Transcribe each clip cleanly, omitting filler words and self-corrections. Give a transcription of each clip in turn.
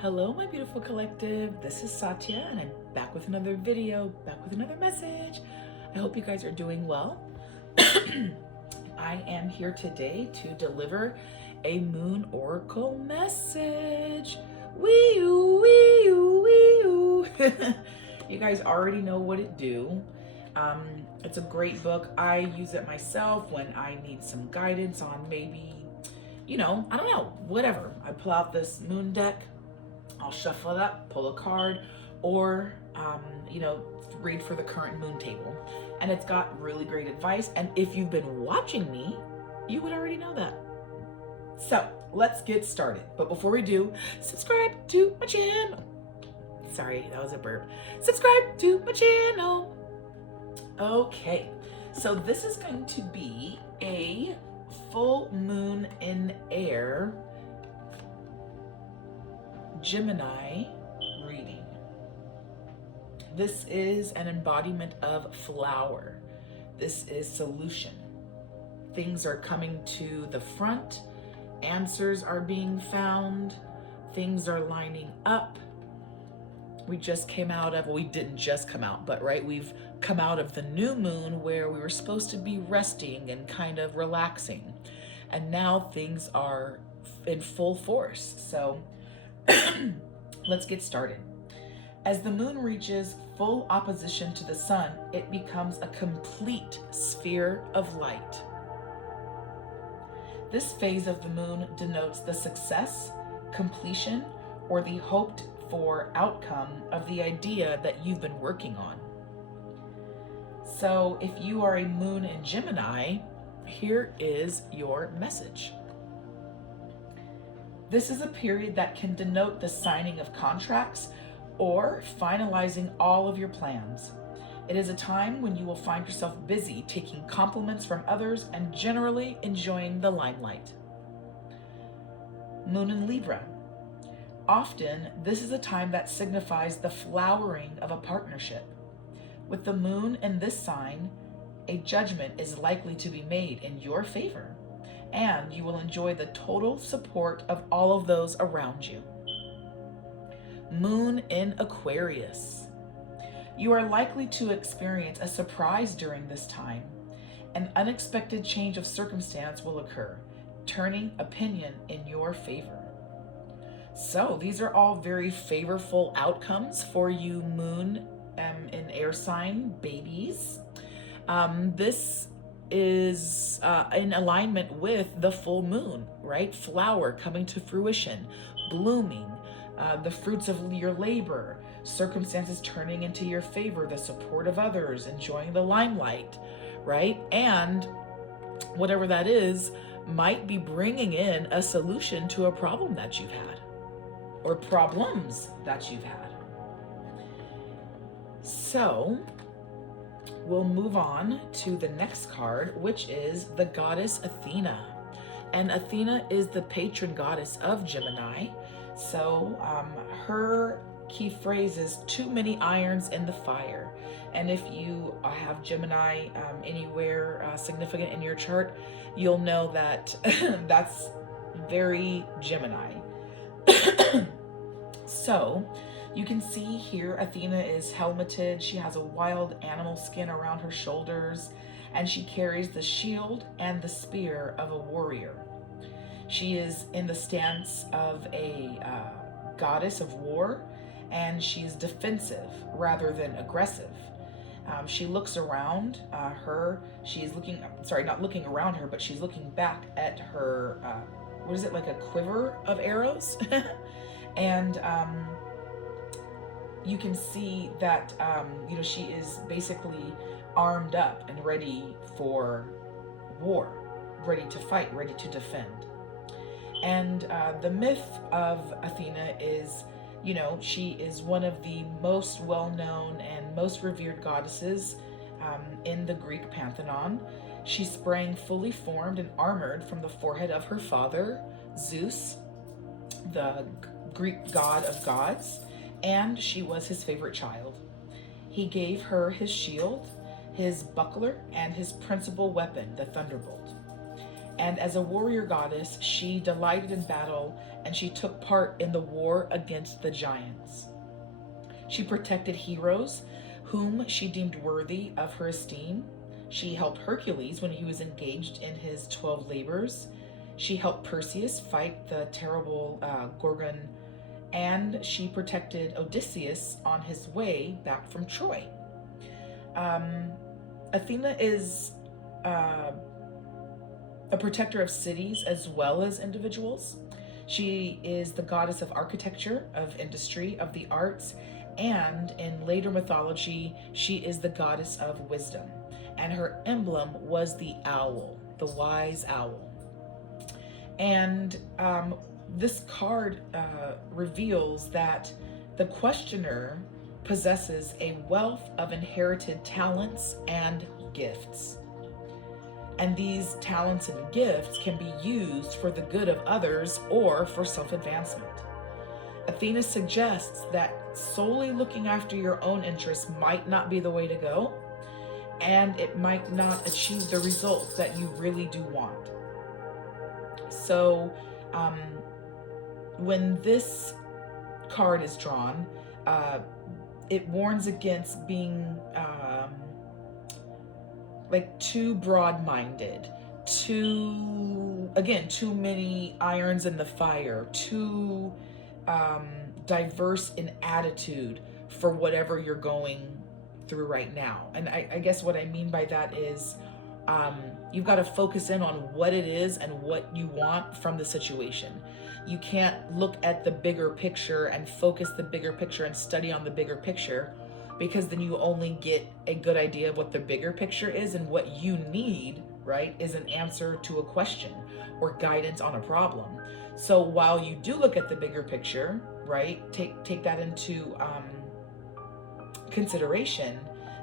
Hello, my beautiful collective. This is Satya, and I'm back with another video, back with another message. I hope you guys are doing well. I am here today to deliver a moon oracle message. Wee-oo, wee-oo, wee-oo. You guys already know what it do. It's a great book. I use it myself when I need some guidance on maybe, I don't know, whatever. I pull out this moon deck, I'll shuffle it up, pull a card, or, read for the current moon table. And it's got really great advice. And if you've been watching me, you would already know that. So let's get started. But before we do, subscribe to my channel. Sorry, that was a burp. Subscribe to my channel. Okay, so this is going to be a full moon in air Gemini reading. This is an embodiment of flower. This is solution. Things are coming to the front. Answers are being found. Things are lining up. We just came out of, well, we didn't just come out, but right, we've come out of the new moon where we were supposed to be resting and kind of relaxing. And now things are in full force. So let's get started. As the moon reaches full opposition to the sun, it becomes a complete sphere of light. This phase of the moon denotes the success, completion, or the hoped for outcome of the idea that you've been working on. So if you are a moon in Gemini, here is your message. This is a period that can denote the signing of contracts or finalizing all of your plans. It is a time when you will find yourself busy taking compliments from others and generally enjoying the limelight. Moon in Libra. Often, this is a time that signifies the flowering of a partnership. With the moon in this sign, a judgment is likely to be made in your favor, and you will enjoy the total support of all of those around you. Moon in Aquarius. You are likely to experience a surprise during this time. An unexpected change of circumstance will occur, turning opinion in your favor. So these are all very favorable outcomes for you moon in air sign babies. This is in alignment with the full moon, right? Flower coming to fruition, blooming, the fruits of your labor, circumstances turning into your favor, the support of others, enjoying the limelight, right? And whatever that is might be bringing in a solution to a problem that you've had or problems that you've had. So we'll move on to the next card, which is the goddess Athena. And Athena is the patron goddess of Gemini. So her key phrase is too many irons in the fire. And if you have Gemini anywhere significant in your chart, you'll know that that's very Gemini. So you can see here Athena is helmeted. She has a wild animal skin around her shoulders, and she carries the shield and the spear of a warrior. She is in the stance of a goddess of war, and she's defensive rather than aggressive. She looks around her. She's looking, not looking around her, but she's looking back at her, like a quiver of arrows? And you can see that, she is basically armed up and ready for war, ready to fight, ready to defend. And the myth of Athena is, she is one of the most well-known and most revered goddesses in the Greek pantheon. She sprang fully formed and armored from the forehead of her father, Zeus, the Greek god of gods, and she was his favorite child. He gave her his shield, his buckler, and his principal weapon, the thunderbolt. And as a warrior goddess, she delighted in battle and she took part in the war against the giants. She protected heroes whom she deemed worthy of her esteem. She helped Hercules when he was engaged in his 12 labors. She helped Perseus fight the terrible Gorgon, and she protected Odysseus on his way back from Troy. Athena is a protector of cities as well as individuals. She is the goddess of architecture, of industry, of the arts, and in later mythology, she is the goddess of wisdom. And her emblem was the owl, the wise owl. And this card reveals that the questioner possesses a wealth of inherited talents and gifts. And these talents and gifts can be used for the good of others or for self-advancement. Athena suggests that solely looking after your own interests might not be the way to go, and it might not achieve the results that you really do want. So when this card is drawn, it warns against being like too broad-minded, too many irons in the fire, too diverse in attitude for whatever you're going through right now. And I guess what I mean by that is you've got to focus in on what it is and what you want from the situation. You can't look at the bigger picture and focus the bigger picture and study on the bigger picture, because then you only get a good idea of what the bigger picture is, and what you need, right, is an answer to a question or guidance on a problem. So while you do look at the bigger picture, right, take that into consideration,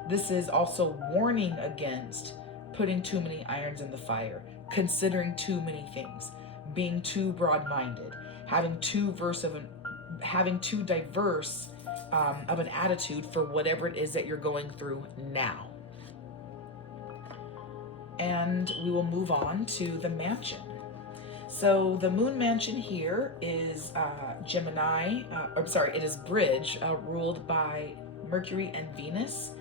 this is also warning against putting too many irons in the fire, considering too many things, being too broad-minded, having too diverse of an attitude for whatever it is that you're going through now. And we will move on to the mansion. So the moon mansion here is Gemini, it is Bridge, ruled by Mercury and Venus.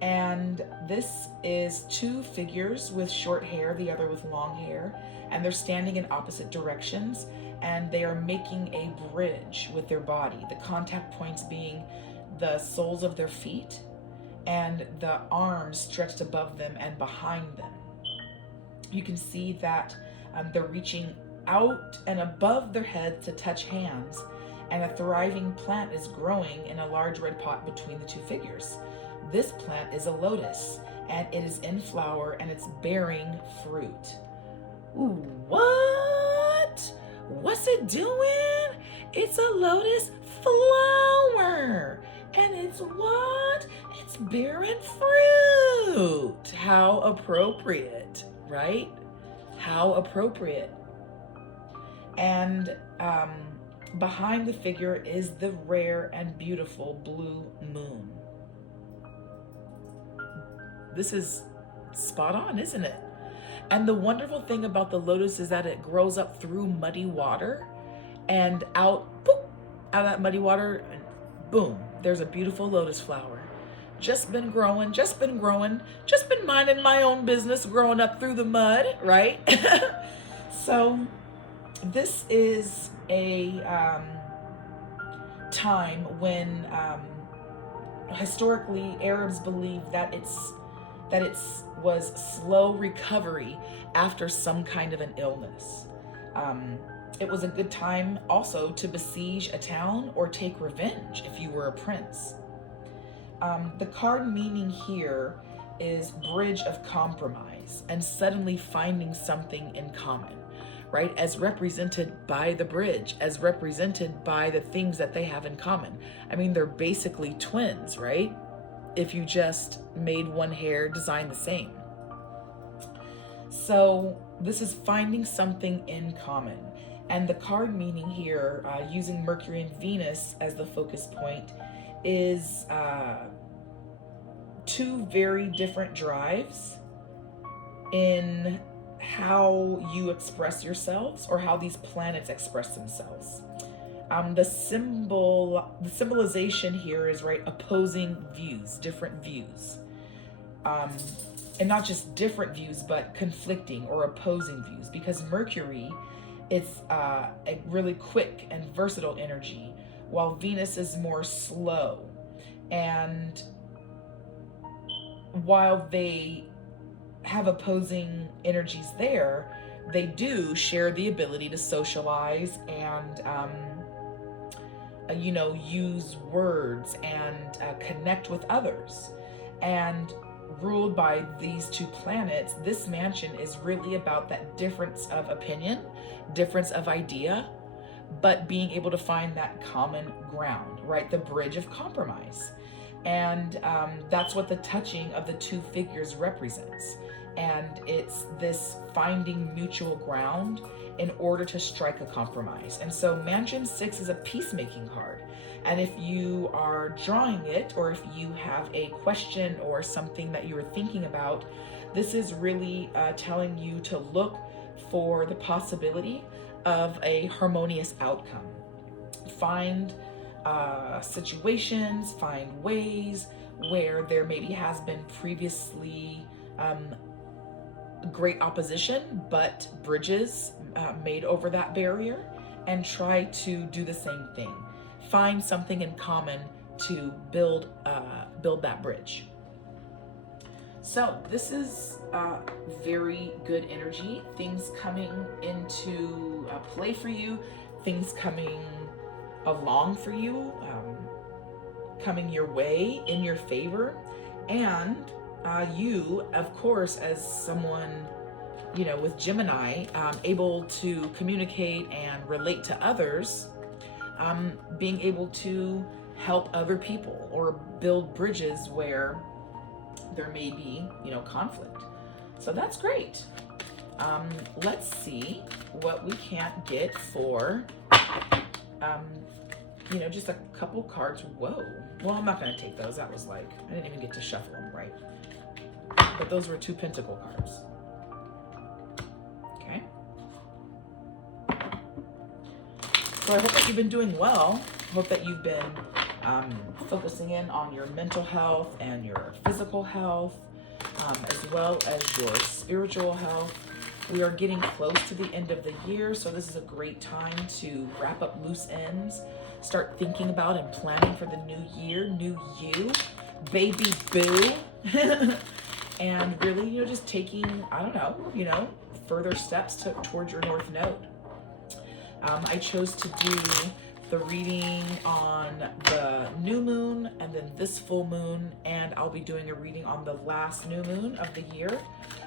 And this is two figures with short hair, the other with long hair, and they're standing in opposite directions, and they are making a bridge with their body, the contact points being the soles of their feet and the arms stretched above them and behind them. You can see that they're reaching out and above their heads to touch hands, and a thriving plant is growing in a large red pot between the two figures. This plant is a lotus, and it is in flower and it's bearing fruit. Ooh, what? What's it doing? It's a lotus flower. And it's what? It's bearing fruit. How appropriate, right? How appropriate. And behind the figure is the rare and beautiful blue moon. This is spot on, isn't it? And the wonderful thing about the lotus is that it grows up through muddy water, and out, boop, out of that muddy water, and boom, there's a beautiful lotus flower. Just been growing, just been minding my own business, growing up through the mud, right? So this is a time when historically Arabs believe that it was slow recovery after some kind of an illness. It was a good time also to besiege a town or take revenge if you were a prince. The card meaning here is bridge of compromise and suddenly finding something in common, right? As represented by the bridge, as represented by the things that they have in common. I mean, they're basically twins, right? If you just made one hair design the same. So this is finding something in common. And the card meaning here, using Mercury and Venus as the focus point, is two very different drives in how you express yourselves or how these planets express themselves. The symbolization here is, right, opposing views, different views. And not just different views, but conflicting or opposing views, because Mercury is a really quick and versatile energy, while Venus is more slow. And while they have opposing energies there, they do share the ability to socialize and use words and connect with others. And ruled by these two planets, this mansion is really about that difference of opinion, difference of idea, but being able to find that common ground, right? The bridge of compromise. And that's what the touching of the two figures represents. And it's this finding mutual ground in order to strike a compromise. And so Mansion 6 is a peacemaking card. And if you are drawing it, or if you have a question or something that you're thinking about, this is really telling you to look for the possibility of a harmonious outcome. Find situations, find ways where there maybe has been previously great opposition, but bridges made over that barrier, and try to do the same thing. Find something in common to build that bridge. So this is very good energy. Things coming into play for you, things coming along for you, coming your way in your favor. And you, of course, as someone, with Gemini, able to communicate and relate to others, being able to help other people or build bridges where there may be, conflict. So that's great. Let's see what we can't get for, just a couple cards. Whoa. Well, I'm not going to take those. That was I didn't even get to shuffle them right. But those were 2 pentacle cards. Okay. So I hope that you've been doing well. I hope that you've been focusing in on your mental health and your physical health, as well as your spiritual health. We are getting close to the end of the year, so this is a great time to wrap up loose ends, start thinking about and planning for the new year, new you, baby boo. And really, just taking, further steps towards your North Node. I chose to do the reading on the new moon and then this full moon, and I'll be doing a reading on the last new moon of the year.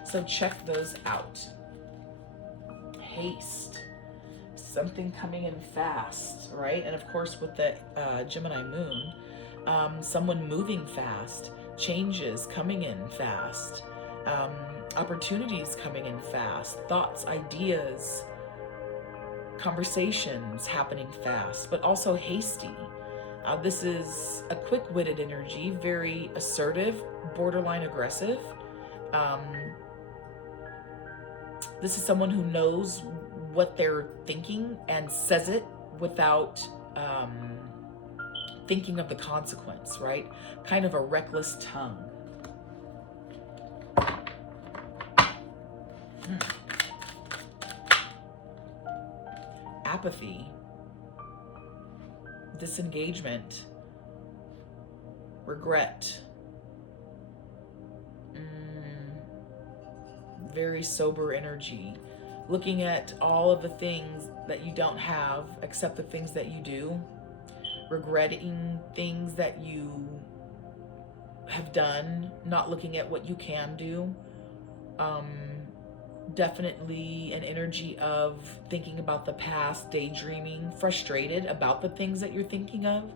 So check those out. Haste. Something coming in fast, right? And of course, with the Gemini moon, someone moving fast. Changes coming in fast, opportunities coming in fast, thoughts, ideas, conversations happening fast, but also hasty. This is a quick-witted energy, very assertive, borderline aggressive. This is someone who knows what they're thinking and says it without thinking of the consequence, right? Kind of a reckless tongue. Apathy, disengagement, regret. Very sober energy. Looking at all of the things that you don't have, except the things that you do. Regretting things that you have done, not looking at what you can do. Definitely an energy of thinking about the past, daydreaming, frustrated about the things that you're thinking of,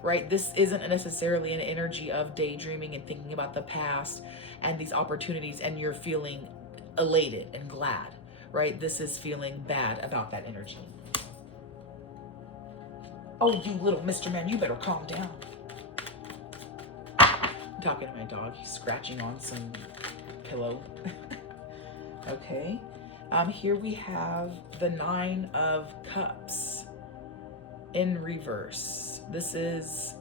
right? This isn't necessarily an energy of daydreaming and thinking about the past and these opportunities and you're feeling elated and glad, right? This is feeling bad about that energy. Oh, you little Mr. Man, you better calm down. I'm talking to my dog. He's scratching on some pillow. Okay. Here we have the Nine of Cups in reverse. This is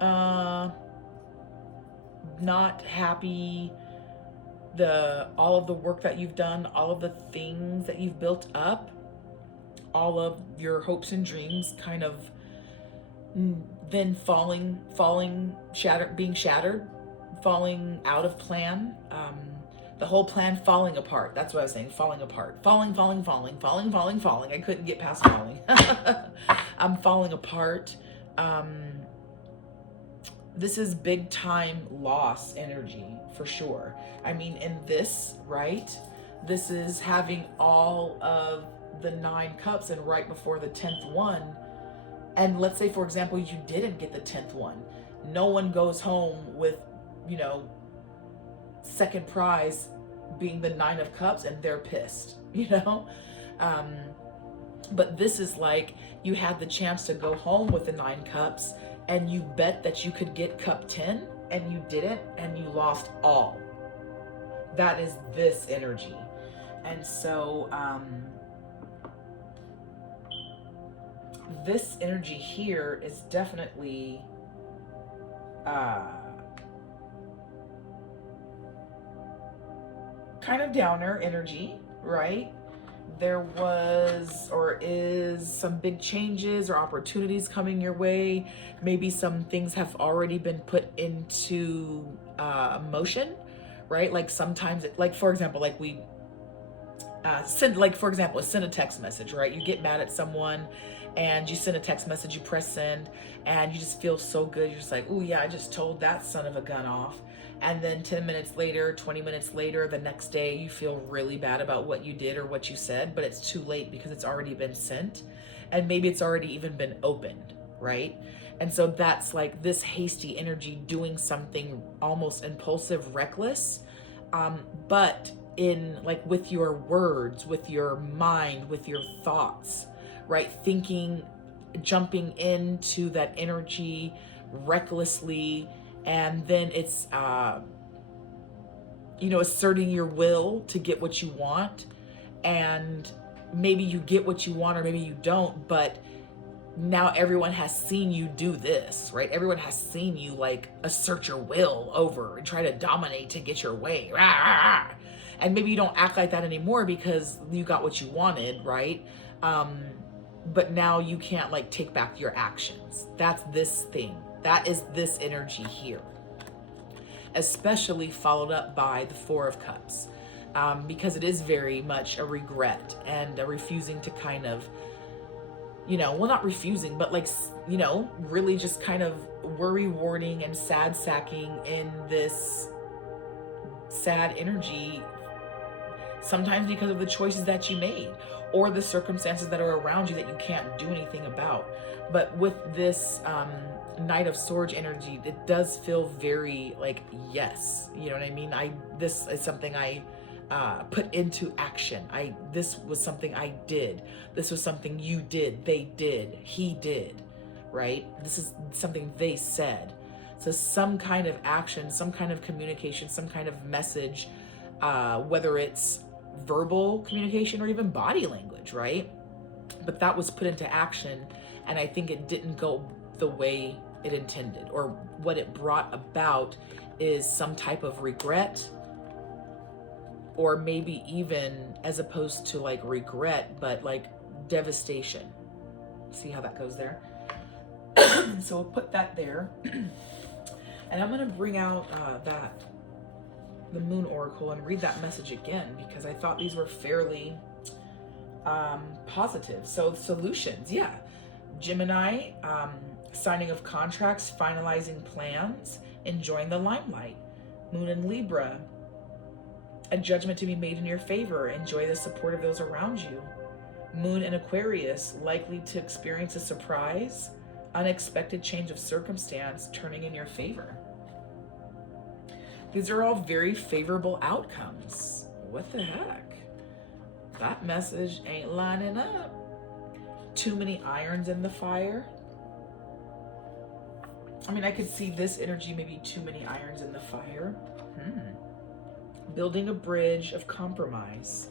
not happy. All of the work that you've done, all of the things that you've built up, all of your hopes and dreams kind of then being shattered, falling out of plan. The whole plan falling apart. That's what I was saying, falling apart. Falling. I couldn't get past falling. I'm falling apart. This is big time loss energy for sure. I mean, in this, right? This is having all of the 9 cups and right before the 10th one. And let's say, for example, you didn't get the 10th one. No one goes home with, second prize being the 9 of Cups and they're pissed, but this is like you had the chance to go home with the 9 cups and you bet that you could get cup 10 and you didn't, and you lost all. That is this energy. And so this energy here is definitely kind of downer energy, right? There was or is some big changes or opportunities coming your way. Maybe some things have already been put into motion, right? Like sometimes, for example, send a text message, right? You get mad at someone and you send a text message, you press send, and you just feel so good. You're just like, oh yeah, I just told that son of a gun off. And then 10 minutes later, 20 minutes later, the next day, you feel really bad about what you did or what you said, but it's too late because it's already been sent. And maybe it's already even been opened, right? And so that's like this hasty energy doing something almost impulsive, reckless, but in like with your words, with your mind, with your thoughts, right? Thinking, jumping into that energy recklessly. And then it's, asserting your will to get what you want. And maybe you get what you want or maybe you don't, but now everyone has seen you do this, right? Everyone has seen you like assert your will over and try to dominate to get your way. And maybe you don't act like that anymore because you got what you wanted, right? But now you can't like take back your actions. That's this thing. That is this energy here, especially followed up by the 4 of Cups, because it is very much a regret and a refusing to kind of, not refusing, but like, really just kind of worry-warding and sad-sacking in this sad energy, sometimes because of the choices that you made or the circumstances that are around you that you can't do anything about. But with this Knight of Swords energy, it does feel very like, yes, you know what I mean? This is something I put into action. This was something I did. This was something you did, they did, he did, right? This is something they said. So some kind of action, some kind of communication, some kind of message, whether it's verbal communication or even body language, right? But that was put into action, and I think it didn't go the way it intended, or what it brought about is some type of regret, or maybe even as opposed to like regret, but like devastation. See how that goes there? So we'll put that there. And I'm going to bring out the Moon Oracle and read that message again, because I thought these were fairly positive. So solutions, yeah. Gemini, signing of contracts, finalizing plans, enjoying the limelight. Moon in Libra, a judgment to be made in your favor, enjoy the support of those around you. Moon in Aquarius, likely to experience a surprise, unexpected change of circumstance turning in your favor. These are all very favorable outcomes. What the heck? That message ain't lining up. Too many irons in the fire. I mean, I could see this energy, maybe too many irons in the fire. Building a bridge of compromise.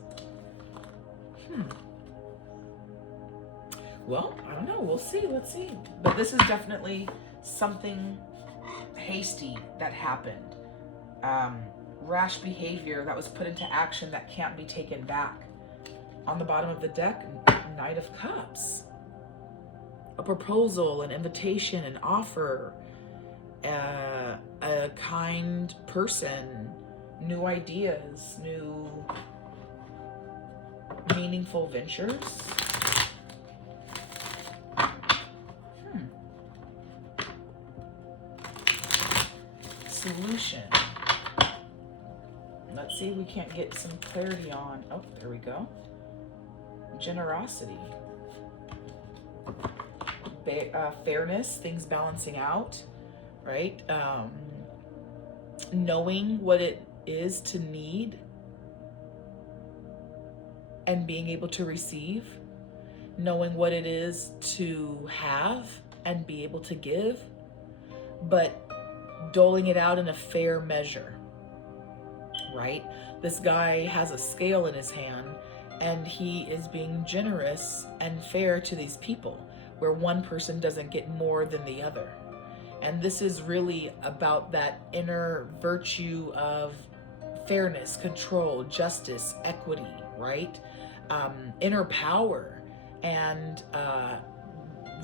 Well, I don't know. We'll see. Let's see. But this is definitely something hasty that happened. Rash behavior that was put into action that can't be taken back. On the bottom of the deck, Knight of Cups. A proposal, an invitation, an offer, a kind person, new ideas, new meaningful ventures. Solution. Let's see if we can't get some clarity on. Oh, there we go. Generosity. Fairness, things balancing out, right? Knowing what it is to need and being able to receive. Knowing what it is to have and be able to give, but doling it out in a fair measure, right? This guy has a scale in his hand and he is being generous and fair to these people, where one person doesn't get more than the other. And this is really about that inner virtue of fairness, control, justice, equity, right? Inner power, and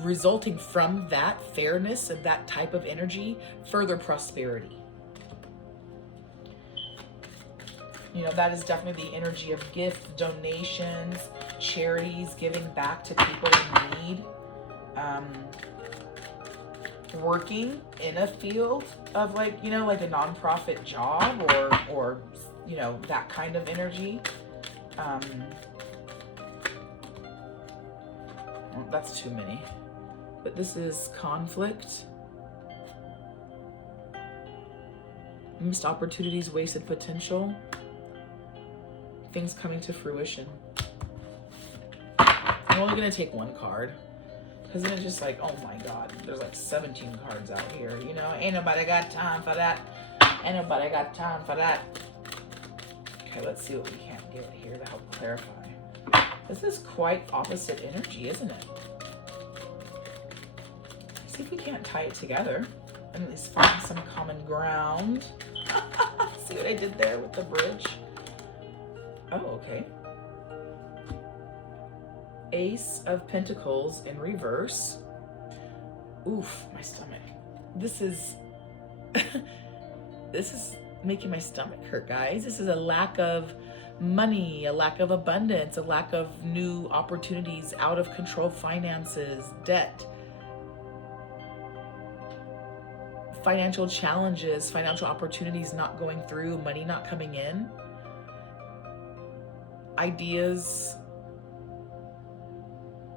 resulting from that fairness and that type of energy, further prosperity. You know, that is definitely the energy of gifts, donations, charities, giving back to people in need. Working in a field of like, you know, like a nonprofit job or you know, that kind of energy. Well, that's too many. But this is conflict. Missed opportunities, wasted potential. Things coming to fruition. I'm only gonna take one card, because then it's just like, oh my God, there's like 17 cards out here, you know? Ain't nobody got time for that. Ain't nobody got time for that. Okay, let's see what we can get here to help clarify. This is quite opposite energy, isn't it? See if we can't tie it together and at least find some common ground. See what I did there with the bridge? Oh, okay. Ace of Pentacles in reverse. Oof, my stomach. This is this is making my stomach hurt, guys. This is a lack of money, a lack of abundance, a lack of new opportunities, out of control finances, debt, financial challenges, financial opportunities not going through, money not coming in, ideas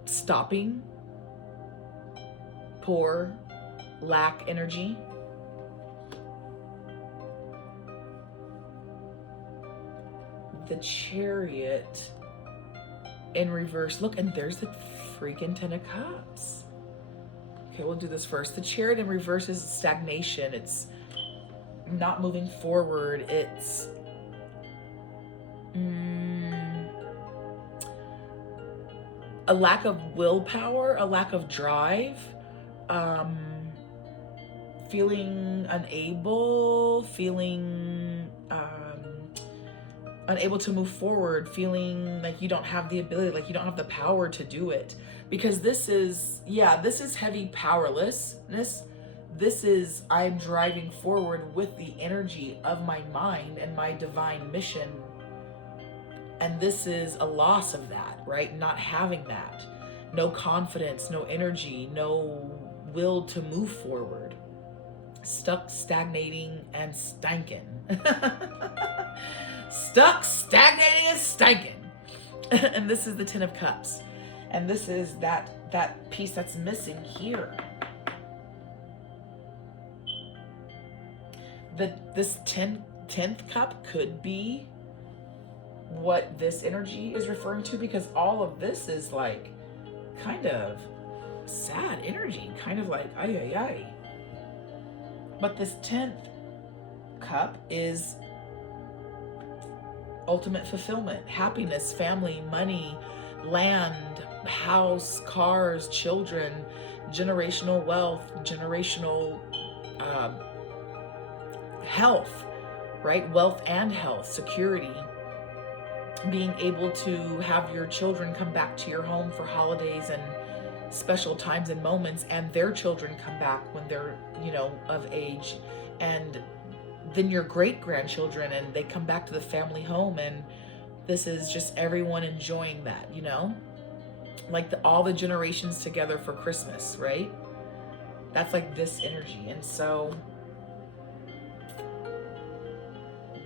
stopping, poor, lack energy. The Chariot in reverse. Look, and there's the freaking Ten of Cups. Okay, we'll do this first. The Chariot in reverse is stagnation. It's not moving forward. It's a lack of willpower, a lack of drive, feeling unable, unable to move forward, feeling like you don't have the ability, like you don't have the power to do it. Because this is, this is heavy powerlessness. This is, I'm driving forward with the energy of my mind and my divine mission. And this is a loss of that, right? Not having that. No confidence, no energy, no will to move forward. Stuck, stagnating, and stankin'. Stuck, stagnating, and stankin'. And this is the Ten of Cups. And this is that piece that's missing here. This 10th cup could be what this energy is referring to, because all of this is like kind of sad energy, kind of like ay ay ay. But this 10th cup is ultimate fulfillment, happiness, family, money, land, house, cars, children, generational wealth, generational health, right? Wealth and health, security, being able to have your children come back to your home for holidays and special times and moments, and their children come back when they're, you know, of age, and then your great grandchildren, and they come back to the family home, and this is just everyone enjoying that, you know, like all the generations together for Christmas, right? That's like this energy. And so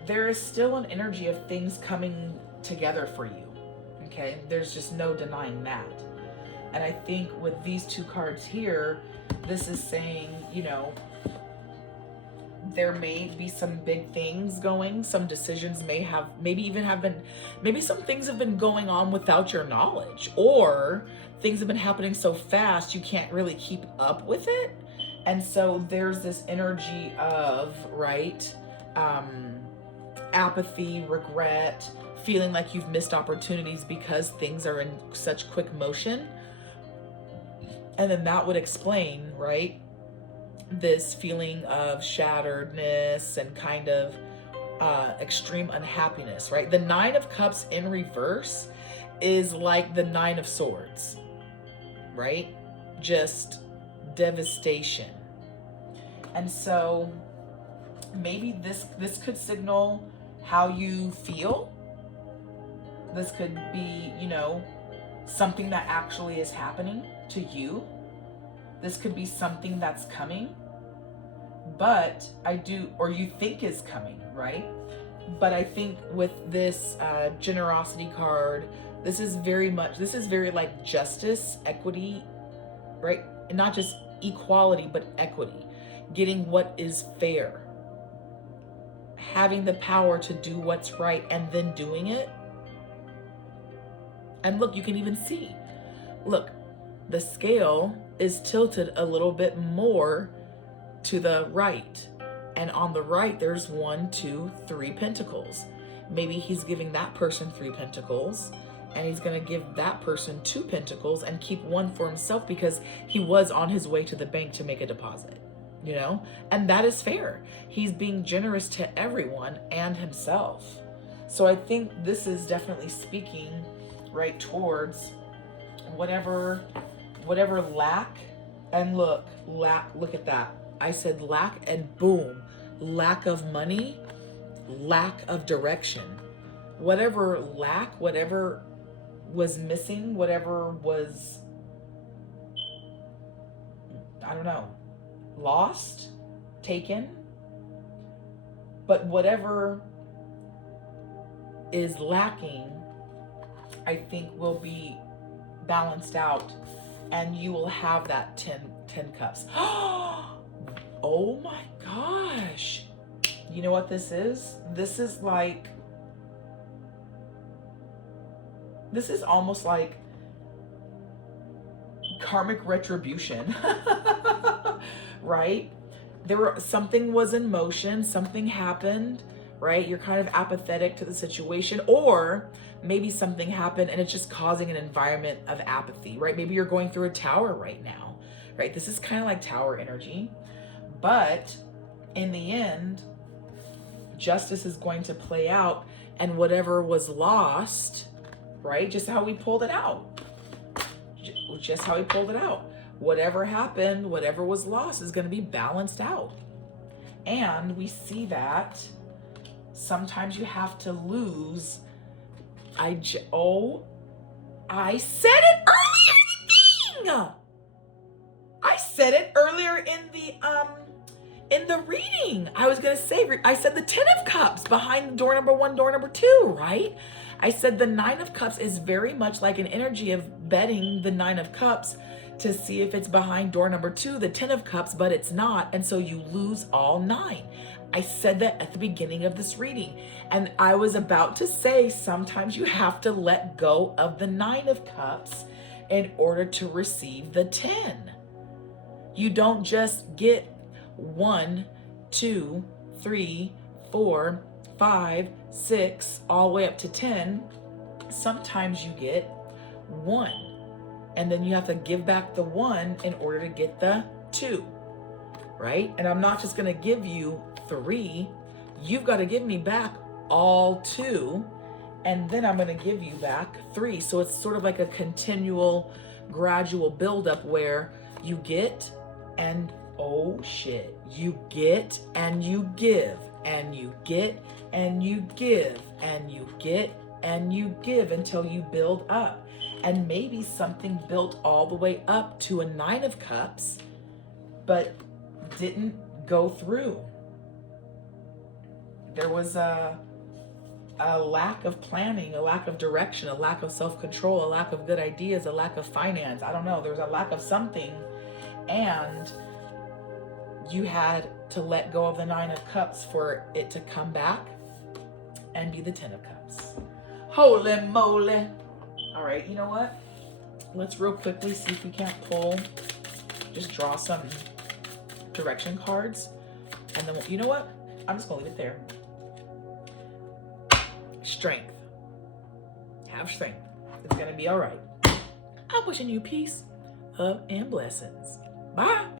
there is still an energy of things coming together for you, okay? There's just no denying that. And I think with these two cards here, this is saying, you know, there may be some big things going, some decisions may have, maybe some things have been going on without your knowledge, or things have been happening so fast you can't really keep up with it. And so there's this energy of, right, apathy, regret, feeling like you've missed opportunities because things are in such quick motion. And then that would explain, right, this feeling of shatteredness and kind of extreme unhappiness, right? The Nine of Cups in reverse is like the Nine of Swords, right? Just devastation. And so maybe this could signal how you feel. This could be, you know, something that actually is happening to you. This could be something that's coming, but or you think is coming, right? But I think with this generosity card, this is very like justice, equity, right? And not just equality, but equity, getting what is fair, having the power to do what's right and then doing it. And look, you can even see, look, the scale is tilted a little bit more to the right. And on the right, there's 1, 2, 3 pentacles. Maybe he's giving that person 3 pentacles, and he's going to give that person 2 pentacles and keep 1 for himself because he was on his way to the bank to make a deposit, you know? And that is fair. He's being generous to everyone and himself. So I think this is definitely speaking right towards whatever lack. And look at that. I said lack, and boom, lack of money, lack of direction. Whatever lack, whatever was missing, whatever was, I don't know, lost, taken, but whatever is lacking, I think will be balanced out, and you will have that 10 cups. Oh my gosh. You know what this is? This is almost like karmic retribution, right? Something was in motion, something happened, right? You're kind of apathetic to the situation, or maybe something happened and it's just causing an environment of apathy, right? Maybe you're going through a tower right now, right? This is kind of like tower energy, but in the end, justice is going to play out, and whatever was lost, right? Just how we pulled it out. Whatever happened, whatever was lost is going to be balanced out. And we see that sometimes you have to lose. I said it earlier in the thing. I said it earlier in the reading. I was going to say, I said the 10 of Cups behind door number 1, door number 2, right? I said the 9 of Cups is very much like an energy of betting the 9 of Cups to see if it's behind door number 2, the 10 of Cups, but it's not. And so you lose all 9. I said that at the beginning of this reading. And I was about to say, sometimes you have to let go of the 9 of Cups in order to receive the 10. You don't just get 1, 2, 3, 4, 5, 6, all the way up to 10. Sometimes you get 1. And then you have to give back the 1 in order to get the 2, right? And I'm not just gonna give you 3. You've got to give me back all 2, and then I'm gonna give you back 3. So it's sort of like a continual, gradual buildup where you get and oh shit, you get and you give, and you get and you give, and you get and you give until you build up. And maybe something built all the way up to a 9 of Cups, but didn't go through. There was a lack of planning, a lack of direction, a lack of self-control, a lack of good ideas, a lack of finance. I don't know. There's a lack of something. And you had to let go of the 9 of Cups for it to come back and be the 10 of Cups. Holy moly. All right, you know what? Let's real quickly see if we can't pull, just draw some direction cards. And then, you know what? I'm just gonna leave it there. Strength. Have strength. It's gonna be all right. I'm wishing you peace, love, and blessings. Bye.